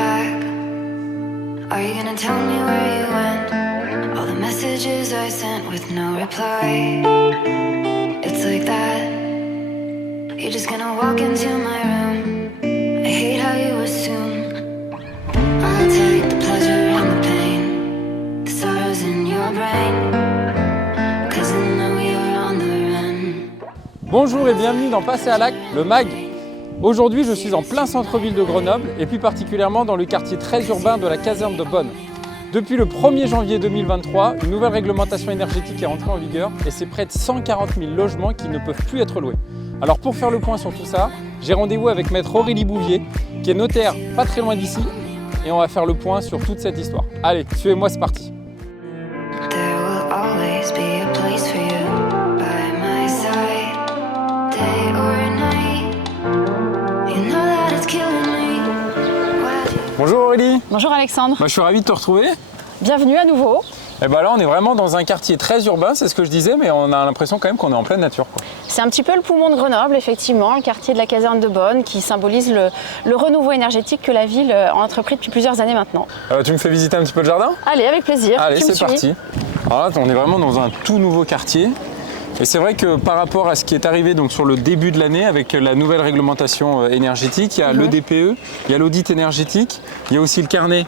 back? Are you gonna tell me where you went? All the messages I sent with no reply. It's like that. You're just gonna walk into my room. I hate how you assume I'll take the pleasure and the pain, the sorrows in your brain, 'cause I know you're on the run. Bonjour et bienvenue dans Passer à l'acte, le MAG. Aujourd'hui, je suis en plein centre-ville de Grenoble et plus particulièrement dans le quartier très urbain de la caserne de Bonne. Depuis le 1er janvier 2023, une nouvelle réglementation énergétique est entrée en vigueur et c'est près de 140 000 logements qui ne peuvent plus être loués. Alors pour faire le point sur tout ça, j'ai rendez-vous avec maître Aurélie Bouvier, qui est notaire pas très loin d'ici, et on va faire le point sur toute cette histoire. Allez, suivez-moi, c'est parti. There will always be a place for you by my side, day or night. You know that it's killing me. Bonjour Aurélie. Bonjour Alexandre. Je suis ravi de te retrouver. Bienvenue à nouveau. Et là, on est vraiment dans un quartier très urbain, c'est ce que je disais, mais on a l'impression quand même qu'on est en pleine nature, quoi. C'est un petit peu le poumon de Grenoble, effectivement, le quartier de la caserne de Bonne, qui symbolise le renouveau énergétique que la ville a entrepris depuis plusieurs années maintenant. Tu me fais visiter un petit peu le jardin ? Allez, avec plaisir. Allez, tu me c'est suis. parti. Alors là, on est vraiment dans un tout nouveau quartier. Et c'est vrai que par rapport à ce qui est arrivé donc, sur le début de l'année avec la nouvelle réglementation énergétique, il y a le DPE, il y a l'audit énergétique, il y a aussi le carnet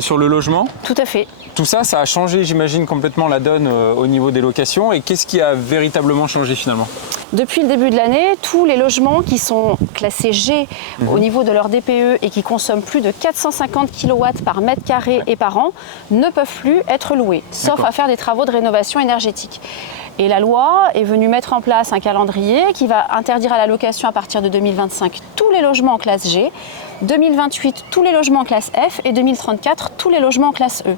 sur le logement. Tout à fait. Tout ça, ça a changé, j'imagine, complètement la donne au niveau des locations. Et qu'est-ce qui a véritablement changé finalement ? Depuis le début de l'année, tous les logements qui sont classés G au niveau de leur DPE et qui consomment plus de 450 kW par mètre carré et par an ne peuvent plus être loués, sauf à faire des travaux de rénovation énergétique. Et la loi est venue mettre en place un calendrier qui va interdire à la location à partir de 2025 tous les logements en classe G, 2028 tous les logements en classe F et 2034 tous les logements en classe E.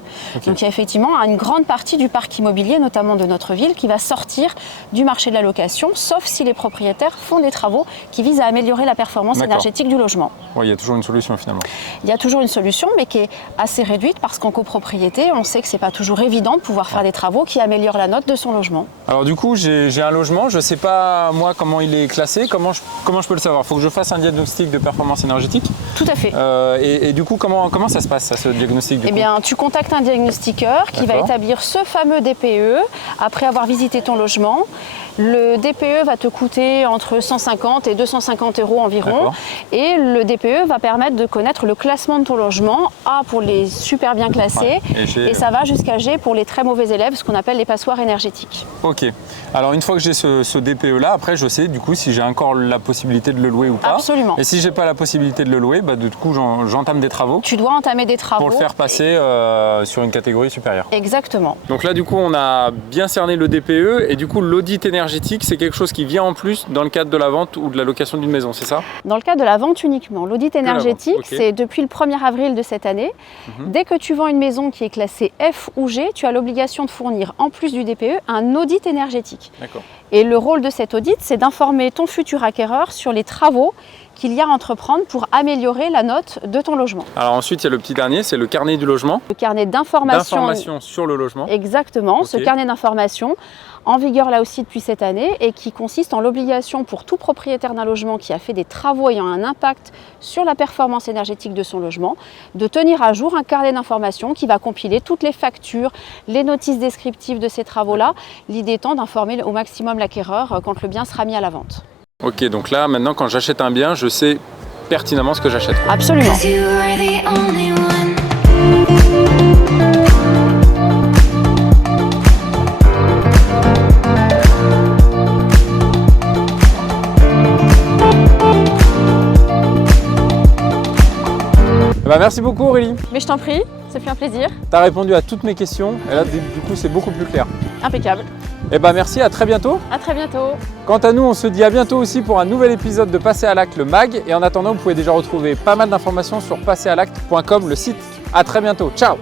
Donc il y a effectivement une grande partie du parc immobilier, notamment de notre ville, qui va sortir du marché de la location, sauf si les propriétaires font des travaux qui visent à améliorer la performance énergétique du logement. Oui, il y a toujours une solution finalement. Il y a toujours une solution, mais qui est assez réduite parce qu'en copropriété, on sait que c'est pas toujours évident de pouvoir faire des travaux qui améliorent la note de son logement. Alors du coup, j'ai un logement, je ne sais pas moi comment il est classé, comment je peux le savoir ? Il faut que je fasse un diagnostic de performance énergétique ? Tout à fait. Et du coup, comment ça se passe, ce diagnostic du coup ? Bien, tu contactes un diagnostiqueur qui va établir ce fameux DPE après avoir visité ton logement. Le DPE va te coûter entre 150 et 250 € environ. Et le DPE va permettre de connaître le classement de ton logement. A pour les super bien classés et ça va jusqu'à G pour les très mauvais élèves, ce qu'on appelle les passoires énergétiques. Ok. Alors une fois que j'ai ce DPE là, après je sais du coup si j'ai encore la possibilité de le louer ou pas. Absolument. Et si j'ai pas la possibilité de le louer, du coup j'entame des travaux. Tu dois entamer des travaux. Pour le faire passer sur une catégorie supérieure. Exactement. Donc là du coup on a bien cerné le DPE et du coup l'audit énergétique c'est quelque chose qui vient en plus dans le cadre de la vente ou de la location d'une maison, c'est ça ? Dans le cadre de la vente uniquement. L'audit énergétique, c'est depuis le 1er avril de cette année. Dès que tu vends une maison qui est classée F ou G, tu as l'obligation de fournir en plus du DPE un audit énergétique. D'accord. Et le rôle de cet audit, c'est d'informer ton futur acquéreur sur les travaux qu'il y a à entreprendre pour améliorer la note de ton logement. Alors ensuite, il y a le petit dernier, c'est le carnet du logement. Le carnet d'information. D'information sur le logement. Exactement, ce carnet d'information en vigueur là aussi depuis cette année et qui consiste en l'obligation pour tout propriétaire d'un logement qui a fait des travaux ayant un impact sur la performance énergétique de son logement, de tenir à jour un carnet d'information qui va compiler toutes les factures, les notices descriptives de ces travaux-là, l'idée étant d'informer au maximum l'acquéreur quand le bien sera mis à la vente. Ok, donc là maintenant quand j'achète un bien, je sais pertinemment ce que j'achète. Absolument. 'Cause you are the only one. Merci beaucoup Aurélie. Mais je t'en prie, ça fait un plaisir. Tu as répondu à toutes mes questions et là du coup c'est beaucoup plus clair. Impeccable. Merci, à très bientôt. À très bientôt. Quant à nous, on se dit à bientôt aussi pour un nouvel épisode de Passer à l'acte, le MAG. Et en attendant, vous pouvez déjà retrouver pas mal d'informations sur passeralacte.com, le site. À très bientôt. Ciao.